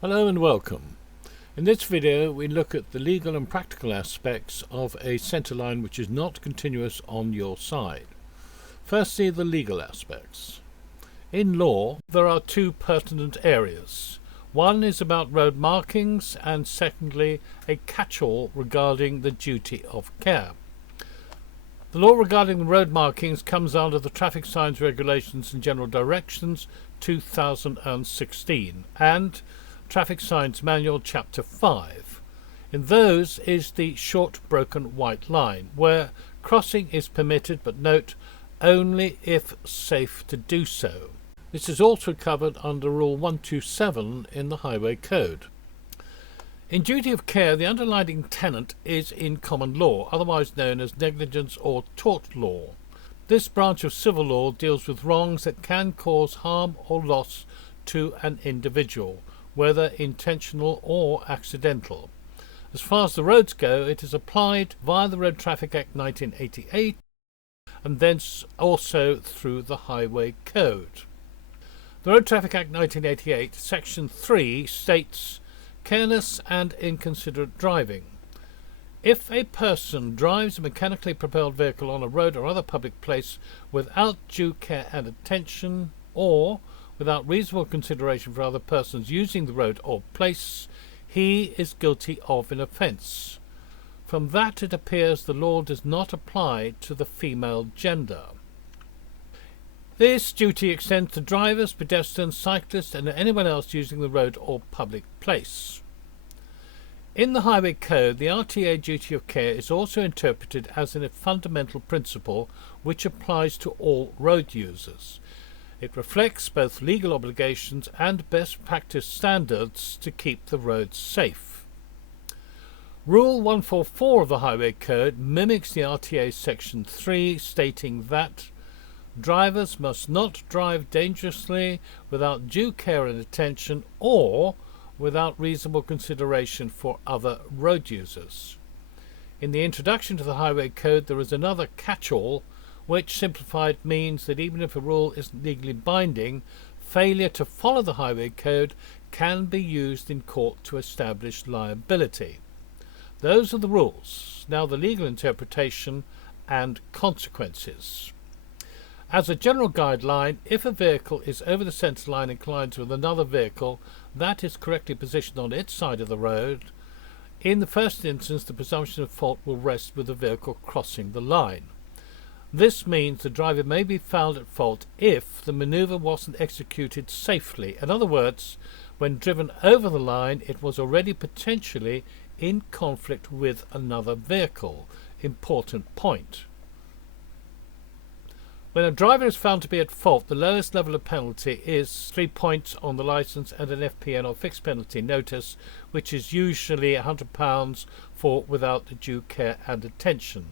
Hello and welcome. In this video we look at the legal and practical aspects of a centre line which is not continuous on your side. Firstly, the legal aspects. In law there are two pertinent areas. One is about road markings and secondly a catch-all regarding the duty of care. The law regarding road markings comes under the Traffic Signs Regulations and General Directions 2016 and Traffic Signs Manual Chapter 5. In those is the short broken white line, where crossing is permitted, but note, only if safe to do so. This is also covered under Rule 127 in the Highway Code. In duty of care, the underlying tenet is in common law, otherwise known as negligence or tort law. This branch of civil law deals with wrongs that can cause harm or loss to an individual, whether intentional or accidental. As far as the roads go, it is applied via the Road Traffic Act 1988 and thence also through the Highway Code. The Road Traffic Act 1988, Section 3 states careless and inconsiderate driving. If a person drives a mechanically propelled vehicle on a road or other public place without due care and attention, or without reasonable consideration for other persons using the road or place, he is guilty of an offence. From that it appears the law does not apply to the female gender. This duty extends to drivers, pedestrians, cyclists and anyone else using the road or public place. In the Highway Code, the RTA duty of care is also interpreted as a fundamental principle which applies to all road users. It reflects both legal obligations and best practice standards to keep the roads safe. Rule 144 of the Highway Code mimics the RTA Section 3, stating that drivers must not drive dangerously without due care and attention or without reasonable consideration for other road users. In the introduction to the Highway Code there is another catch-all which simplified means that even if a rule isn't legally binding, failure to follow the Highway Code can be used in court to establish liability. Those are the rules. Now the legal interpretation and consequences. As a general guideline, if a vehicle is over the centre line and collides with another vehicle that is correctly positioned on its side of the road, in the first instance the presumption of fault will rest with the vehicle crossing the line. This means the driver may be found at fault if the manoeuvre wasn't executed safely. In other words, when driven over the line it was already potentially in conflict with another vehicle. Important point. When a driver is found to be at fault, the lowest level of penalty is 3 points on the licence and an FPN or fixed penalty notice, which is usually £100 for without due care and attention.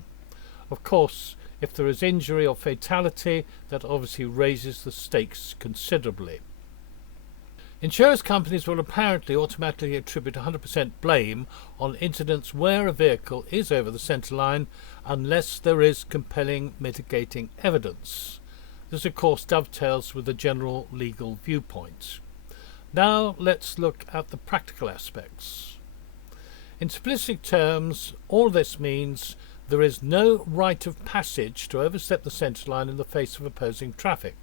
Of course, if there is injury or fatality, that obviously raises the stakes considerably. Insurance companies will apparently automatically attribute 100% blame on incidents where a vehicle is over the centre line unless there is compelling mitigating evidence. This of course dovetails with the general legal viewpoint. Now let's look at the practical aspects. In simplistic terms, all this means there is no right of passage to overstep the centre line in the face of opposing traffic.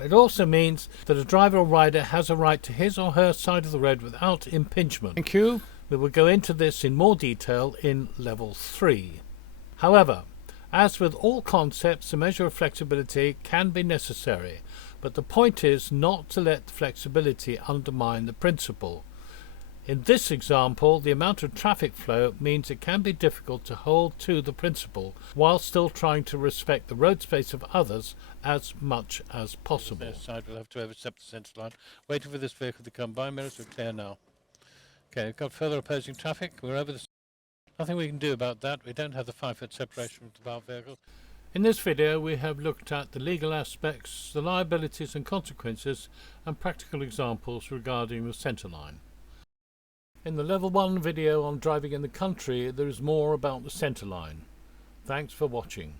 It also means that a driver or rider has a right to his or her side of the road without impingement. Thank you. We will go into this in more detail in Level 3. However, as with all concepts, a measure of flexibility can be necessary, but the point is not to let flexibility undermine the principle. In this example, the amount of traffic flow means it can be difficult to hold to the principle while still trying to respect the road space of others as much as possible. This side will have to overstep the centre line. Waiting for this vehicle to come by. Mirrors are clear now. Okay, we've got further opposing traffic. We're over the... Nothing we can do about that. We don't have the 5-foot separation from the bound vehicle. In this video we have looked at the legal aspects, the liabilities and consequences, and practical examples regarding the centre line. In the Level 1 video on driving in the country there is more about the centre line. Thanks for watching.